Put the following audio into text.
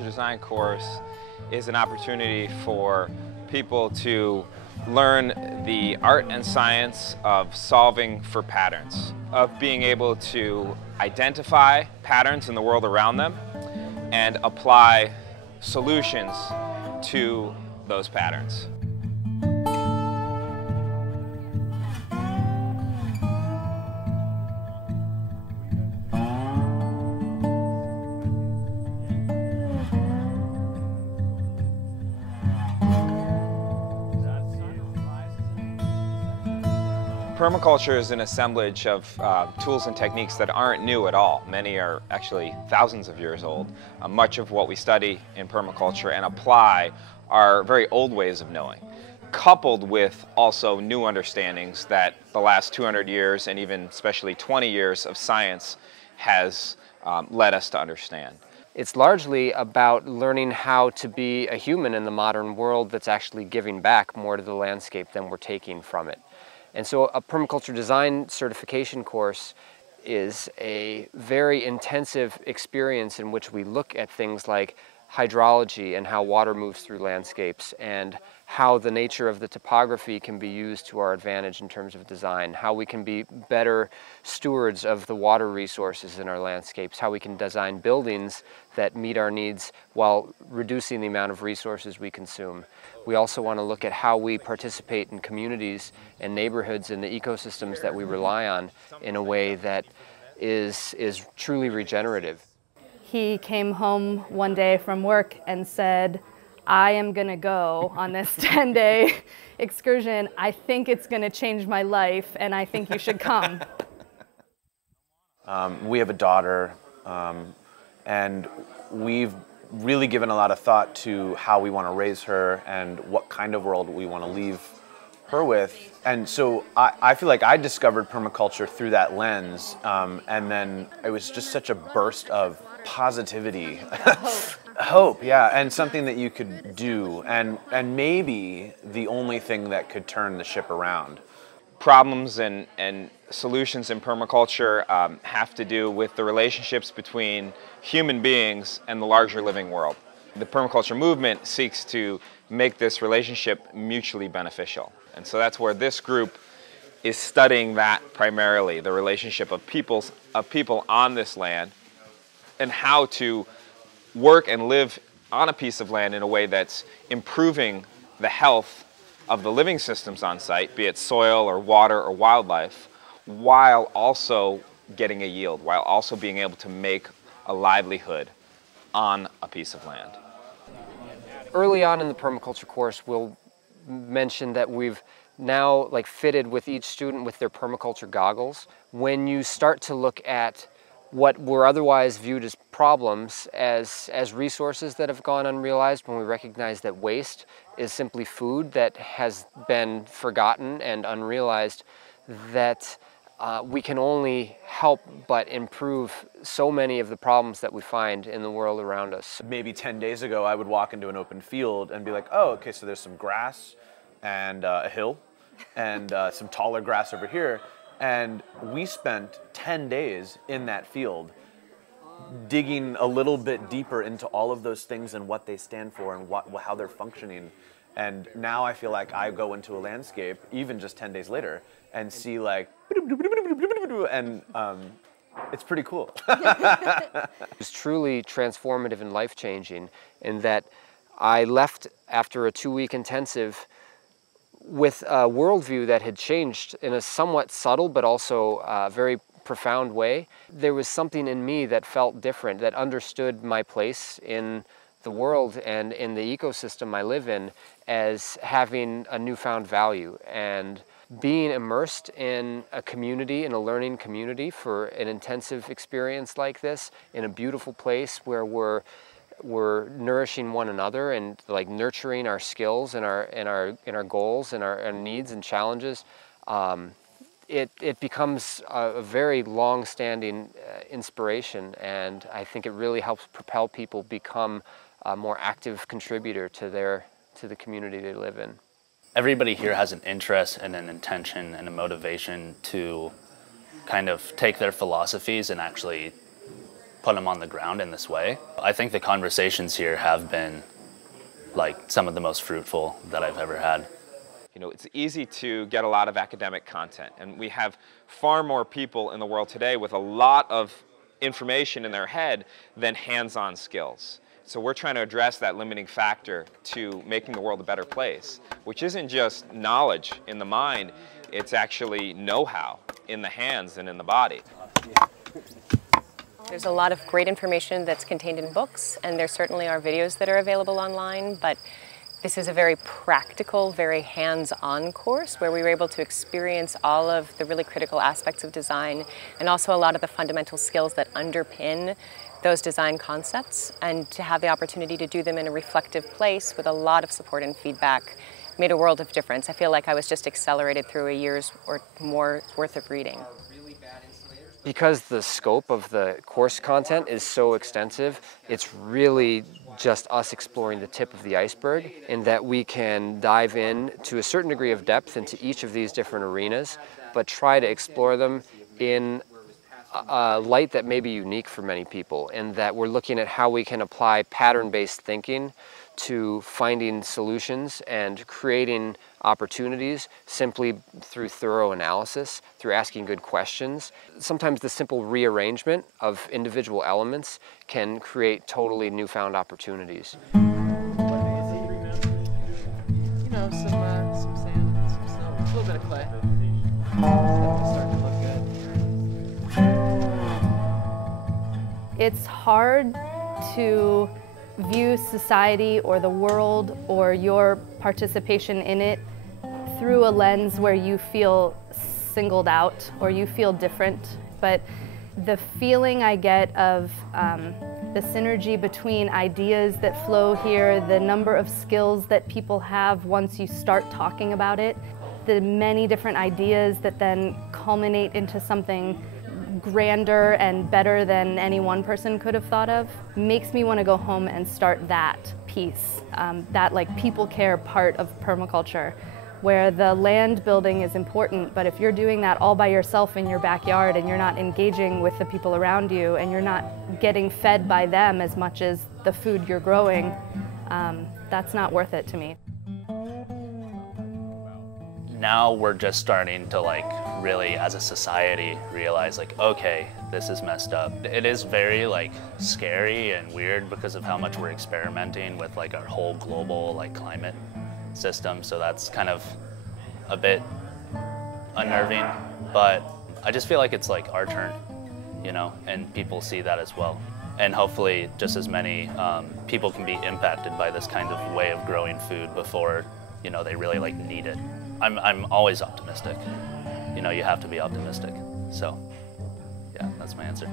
Permaculture Design Course is an opportunity for people to learn the art and science of solving for patterns, of being able to identify patterns in the world around them and apply solutions to those patterns. Permaculture is an assemblage of tools and techniques that aren't new at all. Many are actually thousands of years old. Much of what we study in permaculture and apply are very old ways of knowing, coupled with also new understandings that the last 200 years and even especially 20 years of science has led us to understand. It's largely about learning how to be a human in the modern world that's actually giving back more to the landscape than we're taking from it. And so a permaculture design certification course is a very intensive experience in which we look at things like hydrology and how water moves through landscapes, and how the nature of the topography can be used to our advantage in terms of design, how we can be better stewards of the water resources in our landscapes, how we can design buildings that meet our needs while reducing the amount of resources we consume. We also want to look at how we participate in communities and neighborhoods and the ecosystems that we rely on in a way that is truly regenerative. He came home one day from work and said, I am going to go on this 10-day excursion. I think it's going to change my life, and I think you should come. We have a daughter, and we've really given a lot of thought to how we want to raise her and what kind of world we want to leave her with. And so I feel like I discovered permaculture through that lens, and then it was just such a burst of positivity, hope, yeah, and something that you could do, and maybe the only thing that could turn the ship around. Problems and solutions in permaculture have to do with the relationships between human beings and the larger living world. The permaculture movement seeks to make this relationship mutually beneficial. And so that's where this group is studying that primarily, the relationship of people on this land, and how to work and live on a piece of land in a way that's improving the health of the living systems on site, be it soil or water or wildlife, while also getting a yield, while also being able to make a livelihood on a piece of land. Early on in the permaculture course, we'll mention that we've now fitted with each student with their permaculture goggles. When you start to look at what were otherwise viewed as problems as resources that have gone unrealized, when we recognize that waste is simply food that has been forgotten and unrealized, that we can only help but improve so many of the problems that we find in the world around us. Maybe 10 days ago, I would walk into an open field and be like, oh, okay, so there's some grass and a hill and some taller grass over here. And we spent 10 days in that field digging a little bit deeper into all of those things and what they stand for and how they're functioning. And now I feel like I go into a landscape, even just 10 days later, and see and it's pretty cool. It's truly transformative and life-changing in that I left after a 2-week intensive with a worldview that had changed in a somewhat subtle but also very profound way. There was something in me that felt different, that understood my place in the world and in the ecosystem I live in as having a newfound value. And being immersed in a community, in a learning community for an intensive experience like this, in a beautiful place where we're nourishing one another and nurturing our skills and our goals and our needs and challenges, it becomes a very long-standing inspiration, and I think it really helps propel people become a more active contributor to the community they live in. Everybody here has an interest and an intention and a motivation to kind of take their philosophies and actually put them on the ground in this way. I think the conversations here have been like some of the most fruitful that I've ever had. You know, it's easy to get a lot of academic content, and we have far more people in the world today with a lot of information in their head than hands-on skills. So we're trying to address that limiting factor to making the world a better place, which isn't just knowledge in the mind, it's actually know-how in the hands and in the body. There's a lot of great information that's contained in books, and there certainly are videos that are available online, but this is a very practical, very hands-on course where we were able to experience all of the really critical aspects of design and also a lot of the fundamental skills that underpin those design concepts, and to have the opportunity to do them in a reflective place with a lot of support and feedback made a world of difference. I feel like I was just accelerated through a year's or more worth of reading. Because the scope of the course content is so extensive, it's really just us exploring the tip of the iceberg, in that we can dive in to a certain degree of depth into each of these different arenas, but try to explore them in a light that may be unique for many people, in that we're looking at how we can apply pattern-based thinking to finding solutions and creating opportunities simply through thorough analysis, through asking good questions. Sometimes the simple rearrangement of individual elements can create totally newfound opportunities. You know, some sand, some snow, a little bit of clay. It's starting to look good. It's hard to view society or the world or your participation in it through a lens where you feel singled out or you feel different. But the feeling I get of the synergy between ideas that flow here, the number of skills that people have once you start talking about it, the many different ideas that then culminate into something grander and better than any one person could have thought of, makes me want to go home and start that piece, that like people care part of permaculture, where the land building is important, but if you're doing that all by yourself in your backyard and you're not engaging with the people around you and you're not getting fed by them as much as the food you're growing, that's not worth it to me. Now we're just starting to like really as a society realize like, okay, this is messed up. It is very like scary and weird because of how much we're experimenting with like our whole global like climate system. So that's kind of a bit unnerving, but I just feel like it's like our turn, you know, and people see that as well. And hopefully just as many people can be impacted by this kind of way of growing food before, you know, they really like need it. I'm always optimistic. You know, you have to be optimistic. So, yeah, that's my answer.